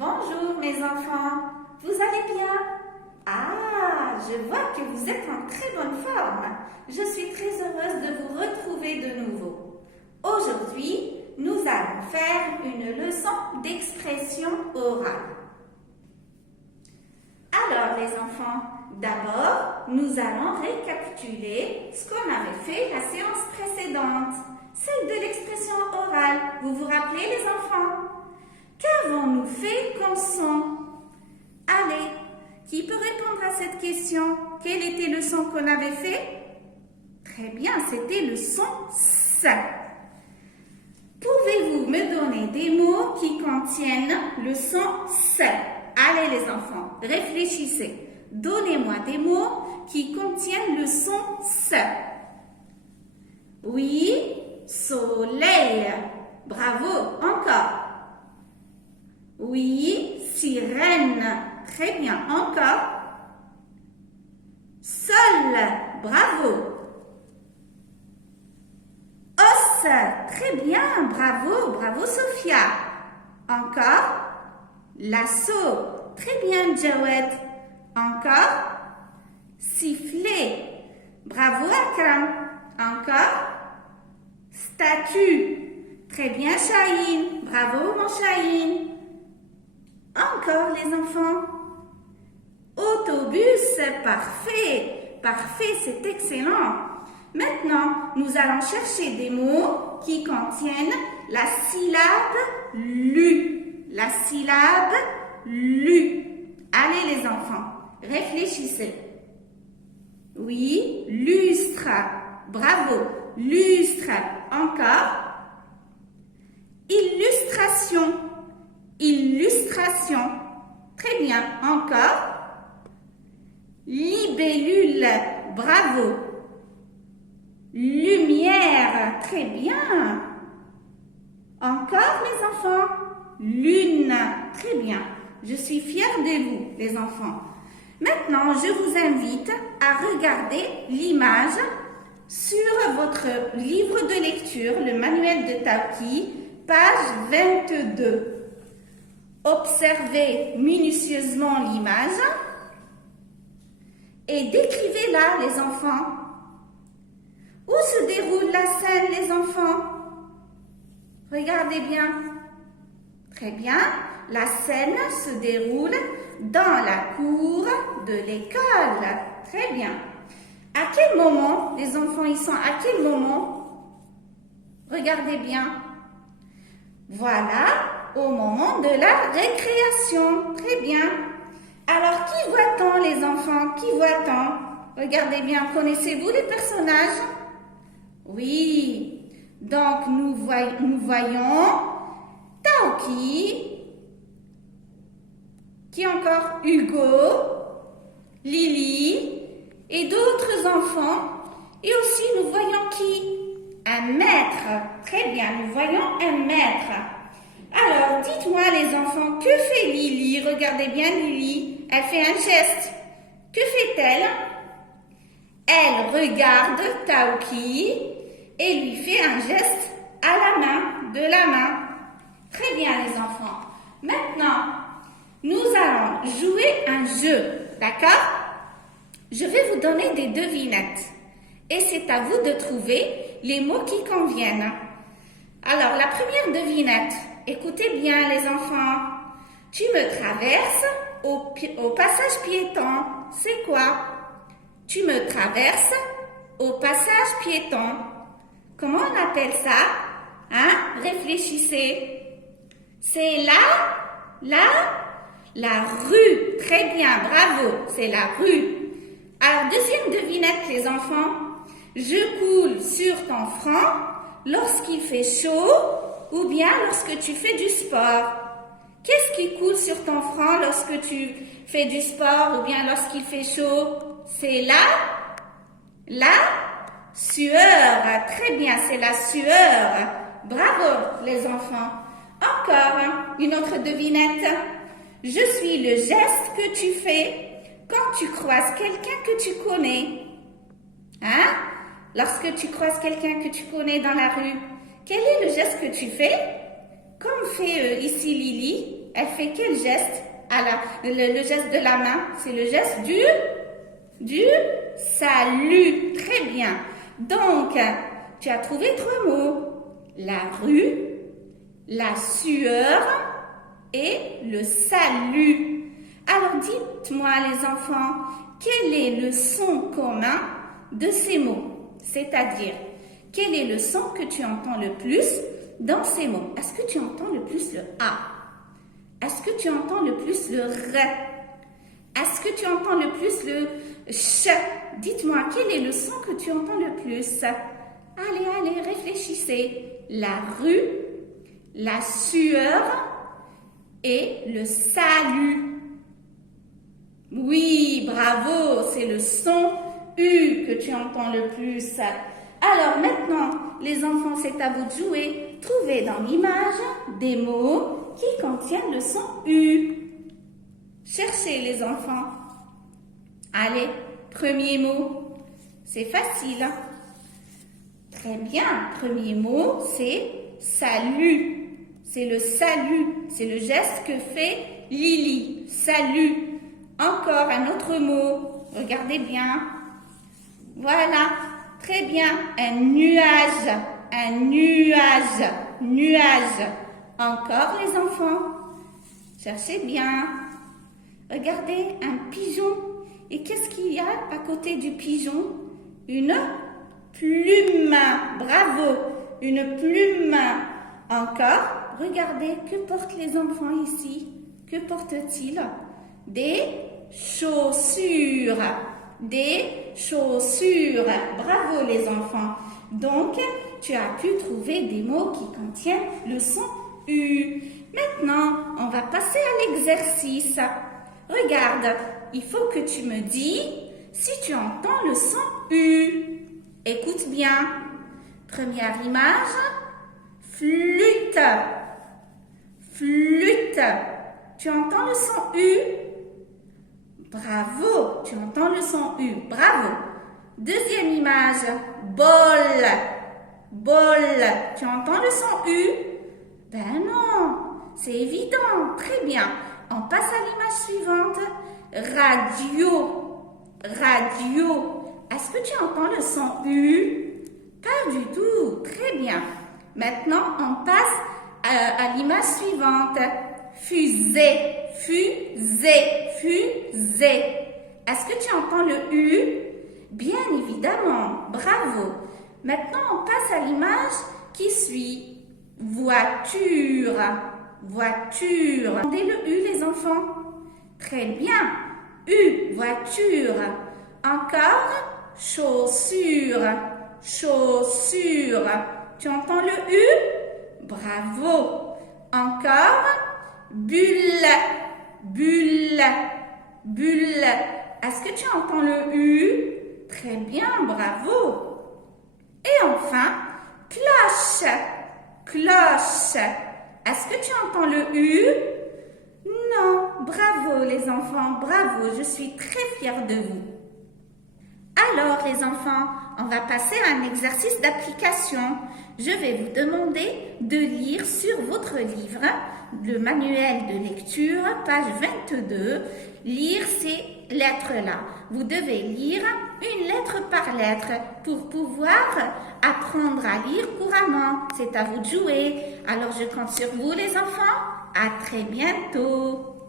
Bonjour mes enfants, vous allez bien? Ah, je vois que vous êtes en très bonne forme. Je suis très heureuse de vous retrouver de nouveau. Aujourd'hui, nous allons faire une leçon d'expression orale. Alors les enfants, d'abord, nous allons récapituler ce qu'on avait fait la séance précédente, celle de l'expression orale. Vous vous rappelez les enfants? Qu'avons-nous fait comme son? Allez, qui peut répondre à cette question? Quel était le son qu'on avait fait? Très bien, c'était le son S. Pouvez-vous me donner des mots qui contiennent le son S? Allez les enfants, réfléchissez. Donnez-moi des mots qui contiennent le son S. Oui, soleil. Bravo, encore. Oui, sirène. Très bien, encore. Sol, bravo. Os, très bien, bravo, bravo Sophia. Encore. Lasso, très bien Jawed. Encore. Sifflet, bravo Akram. Encore. Statue, très bien Shaheen. Bravo mon Shaheen. Encore les enfants. Autobus, parfait. Parfait, c'est excellent. Maintenant, nous allons chercher des mots qui contiennent la syllabe lu. La syllabe lu. Allez les enfants, réfléchissez. Oui, lustre. Bravo, lustre. Encore. Illustration. Illustration. Très bien. Encore. Libellule. Bravo. Lumière. Très bien. Encore les enfants. Lune. Très bien. Je suis fière de vous, les enfants. Maintenant, je vous invite à regarder l'image sur votre livre de lecture, le manuel de Tawki, page 22. Observez minutieusement l'image et décrivez-la, les enfants. Où se déroule la scène, les enfants? Regardez bien. Très bien. La scène se déroule dans la cour de l'école. Très bien. À quel moment, les enfants, ils sont à quel moment? Regardez bien. Voilà. Au moment de la récréation. Très bien. Alors, qui voit-on, les enfants? Qui voit-on? Regardez bien, connaissez-vous les personnages? Oui. Donc, nous voyons Tawki, qui encore Hugo, Lily et d'autres enfants. Et aussi, nous voyons qui? Un maître. Très bien, nous voyons un maître. Alors, dites-moi les enfants, que fait Lily? Regardez bien Lily, elle fait un geste. Que fait-elle? Elle regarde Tawki et lui fait un geste à la main, de la main. Très bien les enfants. Maintenant, nous allons jouer un jeu, d'accord? Je vais vous donner des devinettes et c'est à vous de trouver les mots qui conviennent. Alors, la première devinette. Écoutez bien les enfants. Tu me traverses au passage piéton. C'est quoi? Tu me traverses au passage piéton. Comment on appelle ça? Hein? Réfléchissez. C'est la rue. Très bien, bravo. C'est la rue. Alors, deuxième devinette les enfants. Je coule sur ton front lorsqu'il fait chaud ou bien lorsque tu fais du sport. Qu'est-ce qui coule sur ton front lorsque tu fais du sport ou bien lorsqu'il fait chaud? C'est la sueur. Très bien, c'est la sueur. Bravo les enfants. Encore une autre devinette. Je suis le geste que tu fais quand tu croises quelqu'un que tu connais. Hein? Lorsque tu croises quelqu'un que tu connais dans la rue, quel est le geste que tu fais? Comme fait ici Lily. elle fait quel geste? Le geste de la main, c'est le geste du salut. Très bien. Donc, tu as trouvé 3 mots. La rue, la sueur et le salut. Alors, dites-moi les enfants, quel est le son commun de ces mots? C'est-à-dire, quel est le son que tu entends le plus dans ces mots? Est-ce que tu entends le plus le A? Est-ce que tu entends le plus le R? Est-ce que tu entends le plus le CH? Dites-moi, quel est le son que tu entends le plus? Allez, réfléchissez. La rue, la sueur et le salut. Oui, bravo, c'est le son U que tu entends le plus. Alors maintenant, les enfants, c'est à vous de jouer. Trouvez dans l'image des mots qui contiennent le son U. Cherchez les enfants. Allez, premier mot. C'est facile. Très bien. Premier mot, c'est salut. C'est le salut. C'est le geste que fait Lily. Salut. Encore un autre mot. Regardez bien. Voilà. Très bien. Un nuage. Un nuage. Nuage. Encore les enfants. Cherchez bien. Regardez un pigeon. Et qu'est-ce qu'il y a à côté du pigeon? Une plume. Bravo. Une plume. Encore. Regardez, que portent les enfants ici? Que portent-ils? Des chaussures. Des chaussures. Bravo les enfants. Donc, tu as pu trouver des mots qui contiennent le son U. Maintenant, on va passer à l'exercice. Regarde, il faut que tu me dis si tu entends le son U. Écoute bien. Première image, flûte. Flûte. Tu entends le son U? Bravo, tu entends le son U. Bravo. Deuxième image, bol. Bol. Tu entends le son U? Ben non, c'est évident. Très bien. On passe à l'image suivante. Radio. Radio. Est-ce que tu entends le son U? Pas du tout. Très bien. Maintenant, on passe à l'image suivante. Fusée. Fusée. Fusée. Est-ce que tu entends le U? Bien évidemment. Bravo. Maintenant, on passe à l'image qui suit. Voiture. Voiture. Entendez le U, les enfants? Très bien. U, voiture. Encore, chaussure. Chaussure. Tu entends le U? Bravo. Encore, bulle. Bulle. Bulle. Est-ce que tu entends le U? Très bien, bravo. Et enfin, cloche. Cloche. Est-ce que tu entends le U? Non, bravo les enfants, bravo, je suis très fière de vous. Alors les enfants, on va passer à un exercice d'application. Je vais vous demander de lire sur votre livre, le manuel de lecture, page 22, lire ces lettres-là. Vous devez lire une lettre par lettre pour pouvoir apprendre à lire couramment. C'est à vous de jouer. Alors je compte sur vous les enfants. À très bientôt.